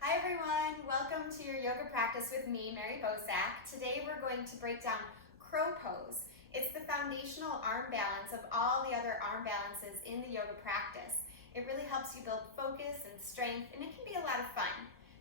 Hi everyone, welcome to your yoga practice with me, Mary Bosak. Today we're going to break down crow pose. It's the foundational arm balance of all the other arm balances in the yoga practice. It really helps you build focus and strength, and it can be a lot of fun.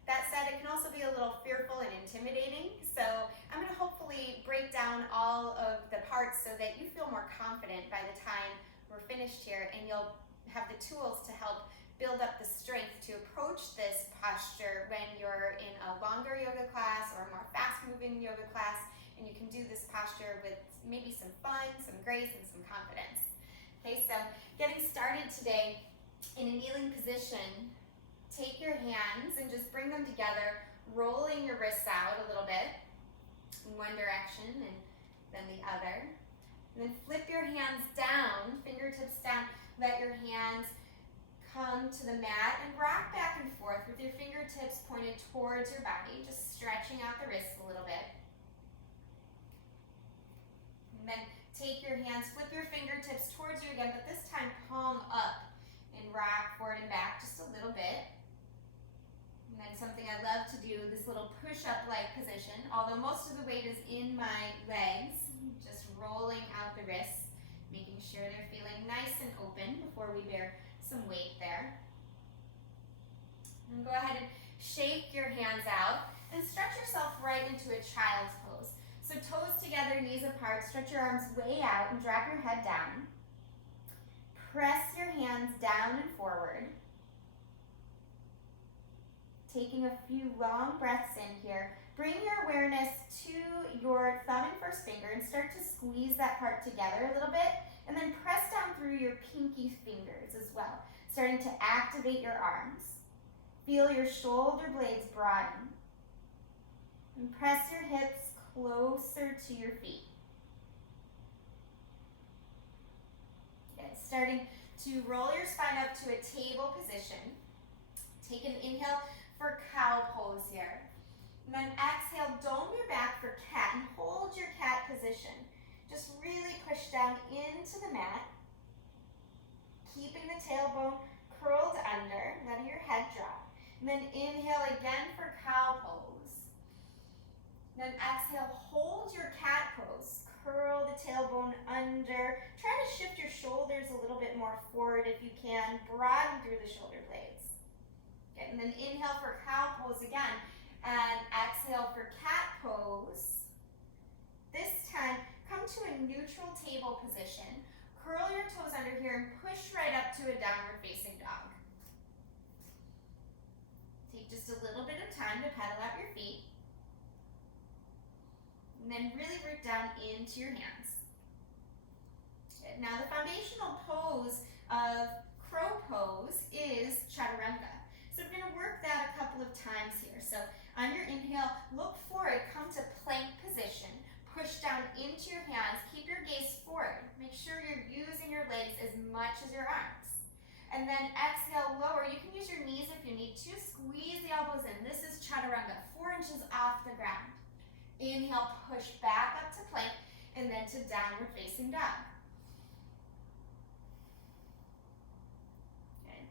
That said, it can also be a little fearful and intimidating, so I'm going to hopefully break down all of the parts so that you feel more confident by the time we're finished here, and you'll have the tools to help build up the strength to approach this posture when you're in a longer yoga class or a more fast-moving yoga class, and you can do this posture with maybe some fun, some grace, and some confidence. Okay, so getting started today in a kneeling position, take your hands and just bring them together, rolling your wrists out a little bit in one direction and then the other. And then flip your hands down, fingertips down, let your hands come to the mat and rock back and forth with your fingertips pointed towards your body, just stretching out the wrists a little bit. And then take your hands, flip your fingertips towards you again, but this time palm up and rock forward and back just a little bit. And then something I love to do, this little push-up-like position, although most of the weight is in my legs, just rolling out the wrists, making sure they're feeling nice and open before we bear some weight there. And go ahead and shake your hands out and stretch yourself right into a child's pose. So toes together, knees apart, stretch your arms way out and drop your head down. Press your hands down and forward. Taking a few long breaths in here. Bring your awareness to your thumb and first finger and start to squeeze that part together a little bit. And then press down through your pinky fingers as well, starting to activate your arms. Feel your shoulder blades broaden. And press your hips closer to your feet. Good. Starting to roll your spine up to a table position. Take an inhale for cow pose here. And then exhale, dome your back for cat and hold your cat position. Just really push down into the mat, keeping the tailbone curled under, letting your head drop. And then inhale again for cow pose. Then exhale, hold your cat pose. Curl the tailbone under. Try to shift your shoulders a little bit more forward if you can. Broaden through the shoulder blades. Okay, and then inhale for cow pose again. And exhale for cat pose. This time, come to a neutral table position. Curl your toes under here and push right up to a downward facing dog. Take just a little bit of time to pedal out your feet. And then really root down into your hands. Now the foundational pose of crow pose is chaturanga. So we're going to work that a couple of times here. So on your inhale, look forward, come to plank position. Push down into your hands, keep your gaze forward. Make sure you're using your legs as much as your arms. And then exhale, lower. You can use your knees if you need to. Squeeze the elbows in. This is chaturanga, 4 inches off the ground. Inhale, push back up to plank, and then to downward facing dog. Okay.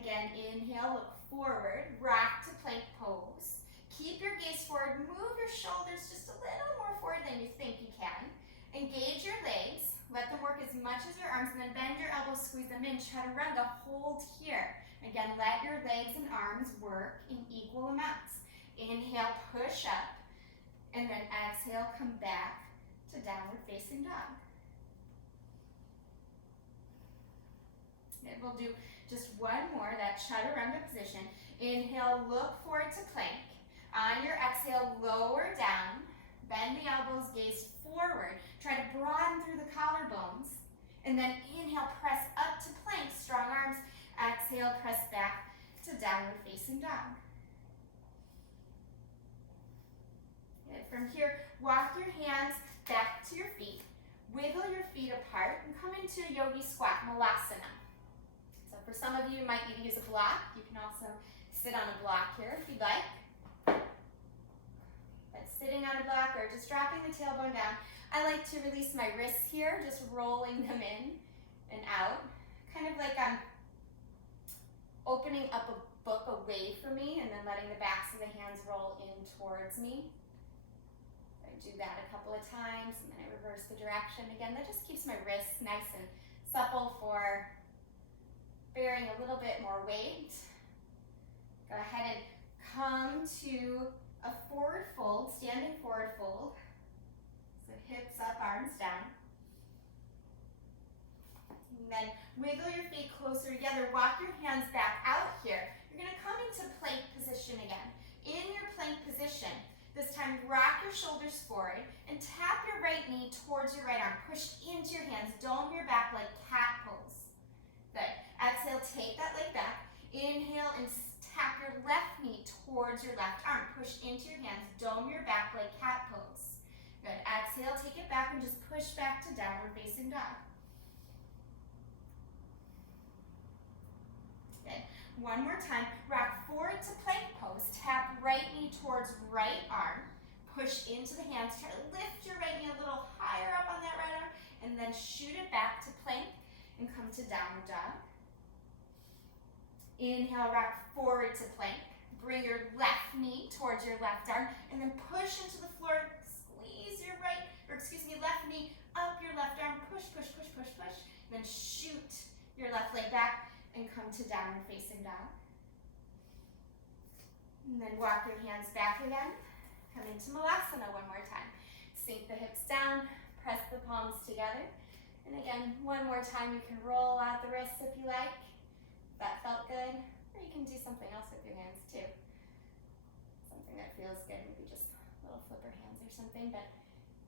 Again, inhale, look forward, rock to plank pose. Keep your gaze forward, move your shoulders just a little more forward than you think you can. Engage your legs, let them work as much as your arms, and then bend your elbows, squeeze them in. Chaturanga, hold here. Again, let your legs and arms work in equal amounts. Inhale, push up, and then exhale, come back to downward facing dog. And we'll do just one more, that chaturanga position. Inhale, look forward to plank. On your exhale, lower down, bend the elbows, gaze forward. Try to broaden through the collarbones. And then inhale, press up to plank, strong arms. Exhale, press back to downward facing dog. Good. From here, walk your hands back to your feet. Wiggle your feet apart and come into a yogi squat, malasana. So for some of you, you might need to use a block. You can also sit on a block here if you'd like. But sitting on a block or just dropping the tailbone down. I like to release my wrists here, just rolling them in and out. Kind of like I'm opening up a book, a away from me and then letting the backs of the hands roll in towards me. I do that a couple of times and then I reverse the direction. Again, that just keeps my wrists nice and supple for bearing a little bit more weight. Go ahead and come to a forward fold, standing forward fold. So hips up, arms down. And then wiggle your feet closer together. Walk your hands back out here. You're going to come into plank position again. In your plank position, this time rock your shoulders forward and tap your right knee towards your right arm. Push into your hands. Dome your back like cat pose. Good. Exhale, take that leg back. Inhale and tap your left knee towards your left arm. Push into your hands. Dome your back like cat pose. Good. Exhale, take it back and just push back to downward facing dog. Good. One more time. Rock forward to plank pose. Tap right knee towards right arm. Push into the hands. Try to lift your right knee a little higher up on that right arm and then shoot it back to plank and come to downward dog. Inhale, rock forward to plank. Bring your left knee towards your left arm and then push into the floor. Squeeze your left knee up your left arm. Push, push, push, push, push. And then shoot your left leg back and come to downward facing dog. And then walk your hands back again. Come into Bakasana one more time. Sink the hips down, press the palms together. And again, one more time, you can roll out the wrists if you like. That felt good. Or you can do something else with your hands too. Something that feels good, maybe just little flipper hands or something, but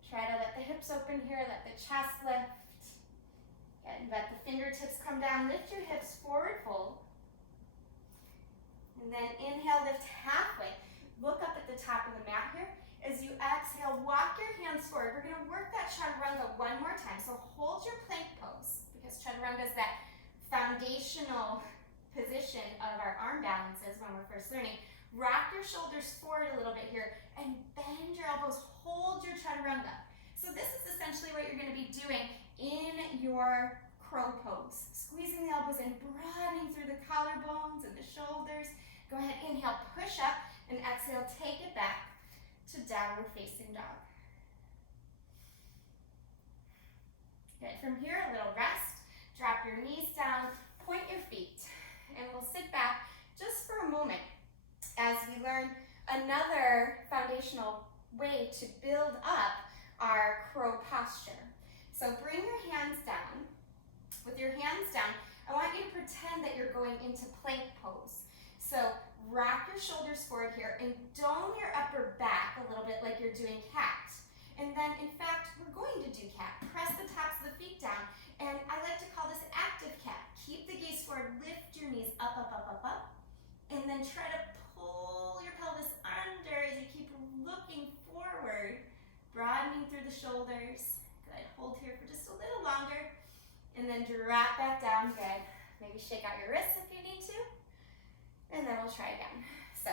try to let the hips open here, let the chest lift. And let the fingertips come down, lift your hips forward, fold. And then inhale, lift halfway. Look up at the top of the mat here. As you exhale, walk your hands forward. We're gonna work that chaturanga one more time. So hold your plank pose, because chaturanga is that foundational position of our arm balances when we're first learning. Rock your shoulders forward a little bit here and bend your elbows. Hold your chaturanga. So this is essentially what you're gonna be doing in your crow pose. Squeezing the elbows in, broadening through the collarbones and the shoulders. Go ahead, inhale, push up, and exhale, take it back to downward facing dog. Good, from here, a little rest. Drop your knees down, point your feet, and we'll sit back just for a moment as we learn another foundational way to build up our crow posture. So bring your hands down. With your hands down, I want you to pretend that you're going into plank pose. So rock your shoulders forward here and dome your upper back a little bit like you're doing cat. And then, in fact, we're going to do cat. Press the tops of the feet down. And I like to call this active cat. Keep the gaze forward, lift your knees up, up, up, up, up. And then try to pull your pelvis under as you keep looking forward, broadening through the shoulders. Good, hold here for just a little longer. And then drop back down, good. Maybe shake out your wrists if you need to. And then we'll try again. So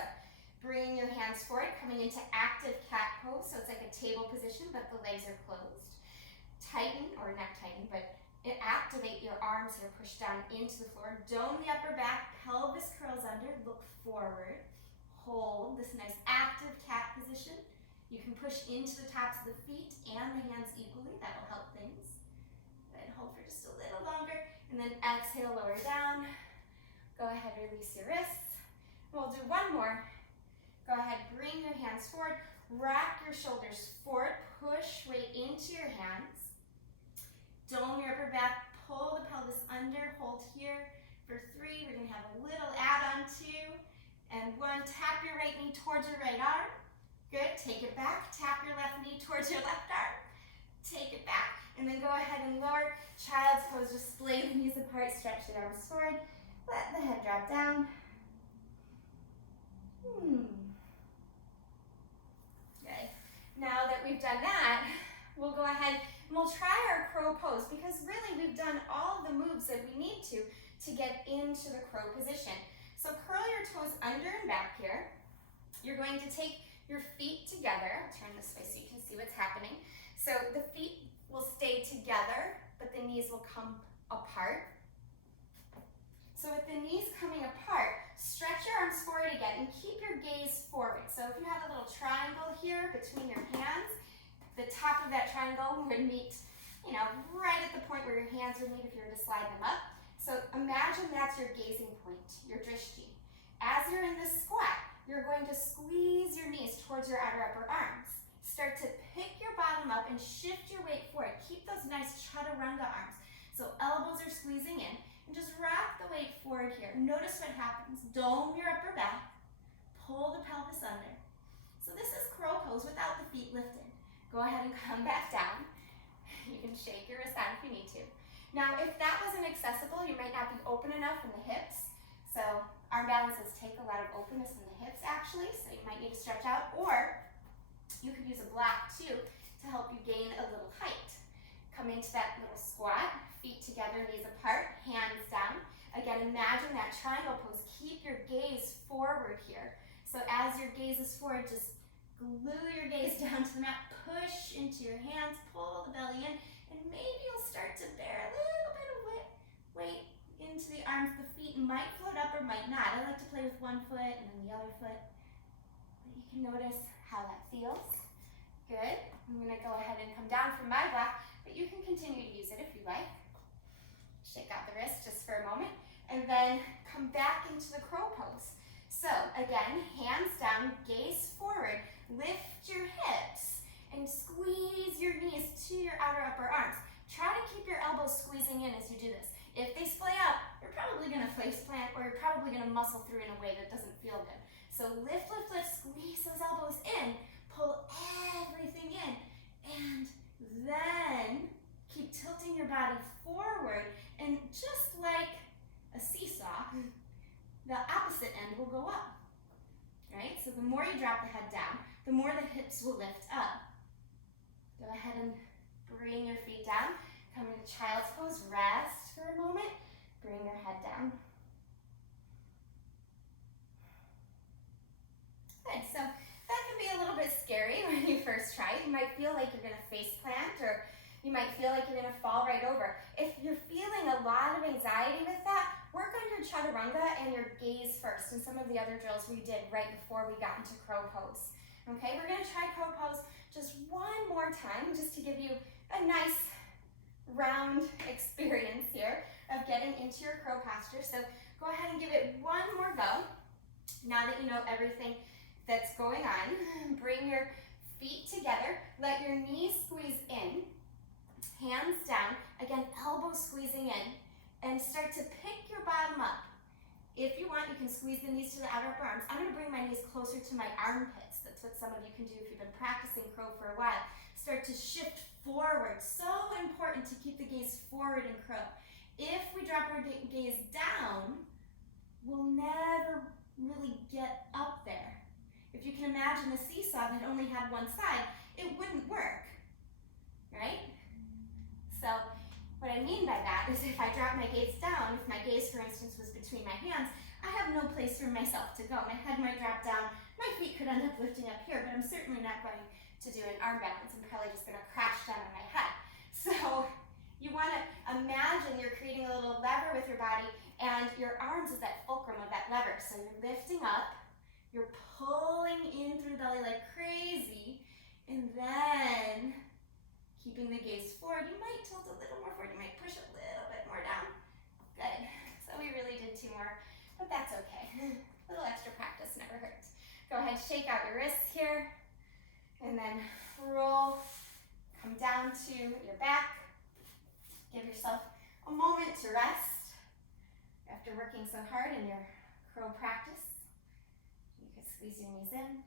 bring your hands forward, coming into active cat pose. So it's like a table position, but the legs are closed. Tighten, or not tighten, but activate your arms here. Push down into the floor. Dome the upper back, pelvis curls under, look forward. Hold this nice active cat position. You can push into the tops of the feet and the hands equally. That will help things. Then hold for just a little longer. And then exhale, lower down. Go ahead, release your wrists. We'll do one more. Go ahead, bring your hands forward. Rock your shoulders forward. Push weight into your hands. Dome your upper back. Pull the pelvis under. Hold here. For 3, we're going to have a little add-on 2. And 1, tap your right knee towards your right arm. Good, take it back. Tap your left knee towards your left arm. Take it back. And then go ahead and lower. Child's pose, just splay the knees apart, stretch the arms forward. Let the head drop down. Good. Now that we've done that, we'll go ahead and we'll try our crow pose, because really we've done all of the moves that we need to get into the crow position. So curl your toes under and back here. You're going to take your feet together. I'll turn this way so you can see what's happening. So the feet will stay together, but the knees will come apart. So with the knees coming apart, stretch your arms forward and keep your gaze forward. So if you have a little triangle here between your hands, the top of that triangle would meet, right at the point where your hands would meet if you were to slide them up. So imagine that's your gazing point, your drishti. As you're in this squat, you're going to squeeze your knees towards your outer upper arms. Start to pick your bottom up and shift your weight forward. Keep those nice chaturanga arms. So elbows are squeezing in, and just rock the weight forward here. Notice what happens. Dome your upper back. Pull the pelvis under. So this is crow pose without the feet lifted. Go ahead and come back down. You can shake your wrist out if you need to. Now, if that wasn't accessible, you might not be open enough in the hips. So arm balances take a lot of openness in the hips actually, so you might need to stretch out, or you could use a block too to help you gain a little height. Come into that little squat, feet together, knees apart, hands down. Again, imagine that triangle pose. Keep your gaze forward here. So as your gaze is forward, just glue your gaze down to the mat, push into your hands, pull the belly in, and maybe you'll start to bear a little bit of weight into the arms. The feet might float up or might not. I like to play with one foot and then the other foot. But you can notice how that feels. Good. I'm going to go ahead and come down from my block, but you can continue to use it if you like. Shake out the wrist just for a moment, and then come back into the crow pose. So again, hands down, gaze forward, lift your hips, and squeeze your knees to your outer upper arms. Try to keep your elbows squeezing in as you do this. If they splay up, you're probably going to face plant, or you're probably going to muscle through in a way that doesn't feel good. So lift, lift, lift, squeeze those elbows in, pull everything in, and then keep tilting your body forward, and just like a seesaw, the opposite end will go up, right? So the more you drop the head down, the more the hips will lift up. Go ahead and bring your feet down. Come into child's pose, rest for a moment, bring your head down. Good, so that can be a little bit scary when you first try it. You might feel like you're gonna face plant, or you might feel like you're gonna fall right over. If you're feeling a lot of anxiety with that, work on your chaturanga and your gaze first, and some of the other drills we did right before we got into crow pose. Okay, we're gonna try crow pose just one more time, just to give you a nice round experience here of getting into your crow posture. So go ahead and give it one more go. Now that you know everything that's going on, bring your feet together, let your knees squeeze in, hands down, again, elbows squeezing in, and start to pick your bottom up. If you want, you can squeeze the knees to the outer upper arms. I'm gonna bring my knees closer to my armpits. That's what some of you can do if you've been practicing crow for a while. Start to shift forward. So important to keep the gaze forward in crow. If we drop our gaze down, we'll never really get up there. If you can imagine a seesaw that only had one side, it wouldn't work, right? So what I mean by that is if I drop my gaze down, if my gaze, for instance, was between my hands, I have no place for myself to go. My head might drop down, my feet could end up lifting up here, but I'm certainly not going to do an arm balance. I'm probably just gonna crash down on my head. So you wanna imagine you're creating a little lever with your body, and your arms is that fulcrum of that lever. So you're lifting up, you're pulling in through the belly like crazy, and then keeping the gaze forward. You might tilt a little more forward, you might push a little bit more down. Good. So we really did two more, but that's okay. A little extra practice never hurts. Go ahead, shake out your wrists here, and then roll, come down to your back. Give yourself a moment to rest after working so hard in your crow practice. You can squeeze your knees in.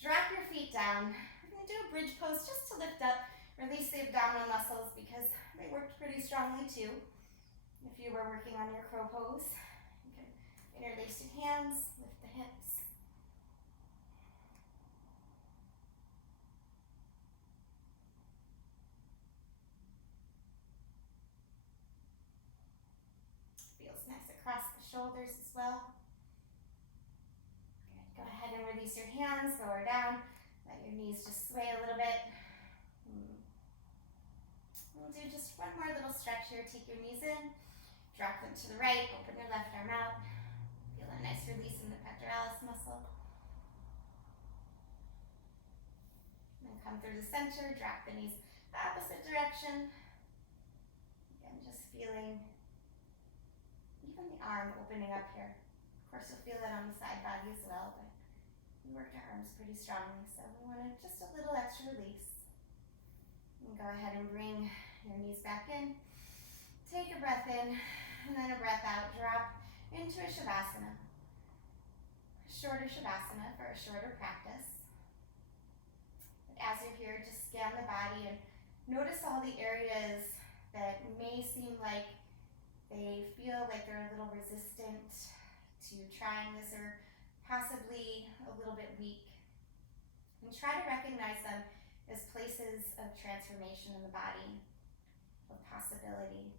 Drop your feet down. We're going to do a bridge pose just to lift up, release the abdominal muscles because they worked pretty strongly too. If you were working on your crow pose, you can interlace your hands, lift the hips. Feels nice across the shoulders as well. Good. Go ahead and release your hands, lower down. Let your knees just sway a little bit. We'll do just one more little stretch here. Take your knees in, drop them to the right, open your left arm out. Feel a nice release in the pectoral. come through the center, drop the knees the opposite direction. Again, just feeling even the arm opening up here. Of course, you'll feel it on the side body as well, but we worked our arms pretty strongly, so we wanted just a little extra release. And go ahead and bring your knees back in. Take a breath in, and then a breath out. Drop into a Shavasana. Shorter Shavasana for a shorter practice. But as you're here, just scan the body and notice all the areas that may seem like they feel like they're a little resistant to trying this, or possibly a little bit weak. And try to recognize them as places of transformation in the body, of possibility.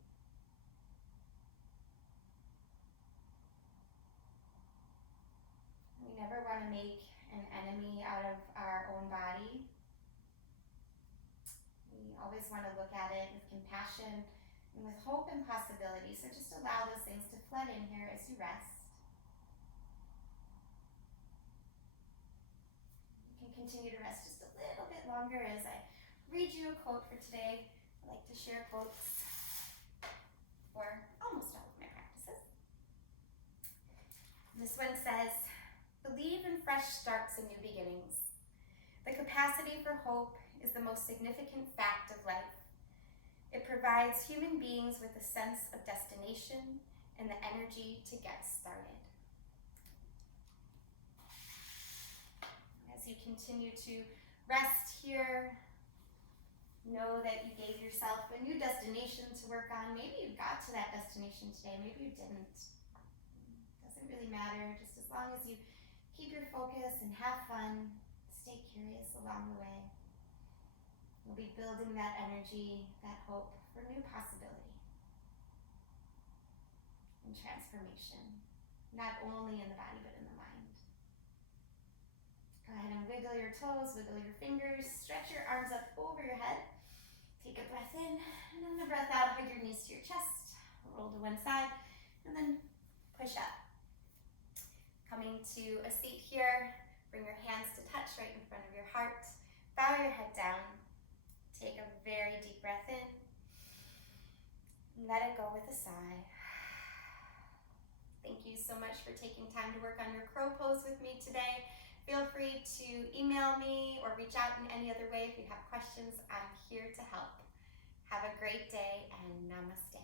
We never want to make an enemy out of our own body. We always want to look at it with compassion and with hope and possibility. So just allow those things to flood in here as you rest. You can continue to rest just a little bit longer as I read you a quote for today. I like to share quotes for almost all of my practices. This one says, "Believe in fresh starts and new beginnings. The capacity for hope is the most significant fact of life. It provides human beings with a sense of destination and the energy to get started." As you continue to rest here, know that you gave yourself a new destination to work on. Maybe you got to that destination today, maybe you didn't. Doesn't really matter, just as long as you keep your focus and have fun, stay curious along the way. We'll be building that energy, that hope for new possibility and transformation, not only in the body, but in the mind. Go ahead and wiggle your toes, wiggle your fingers, stretch your arms up over your head. Take a breath in, and then a breath out, hug your knees to your chest, roll to one side, and then push up. Coming to a seat here, bring your hands to touch right in front of your heart. Bow your head down. Take a very deep breath in. Let it go with a sigh. Thank you so much for taking time to work on your crow pose with me today. Feel free to email me or reach out in any other way if you have questions. I'm here to help. Have a great day and namaste.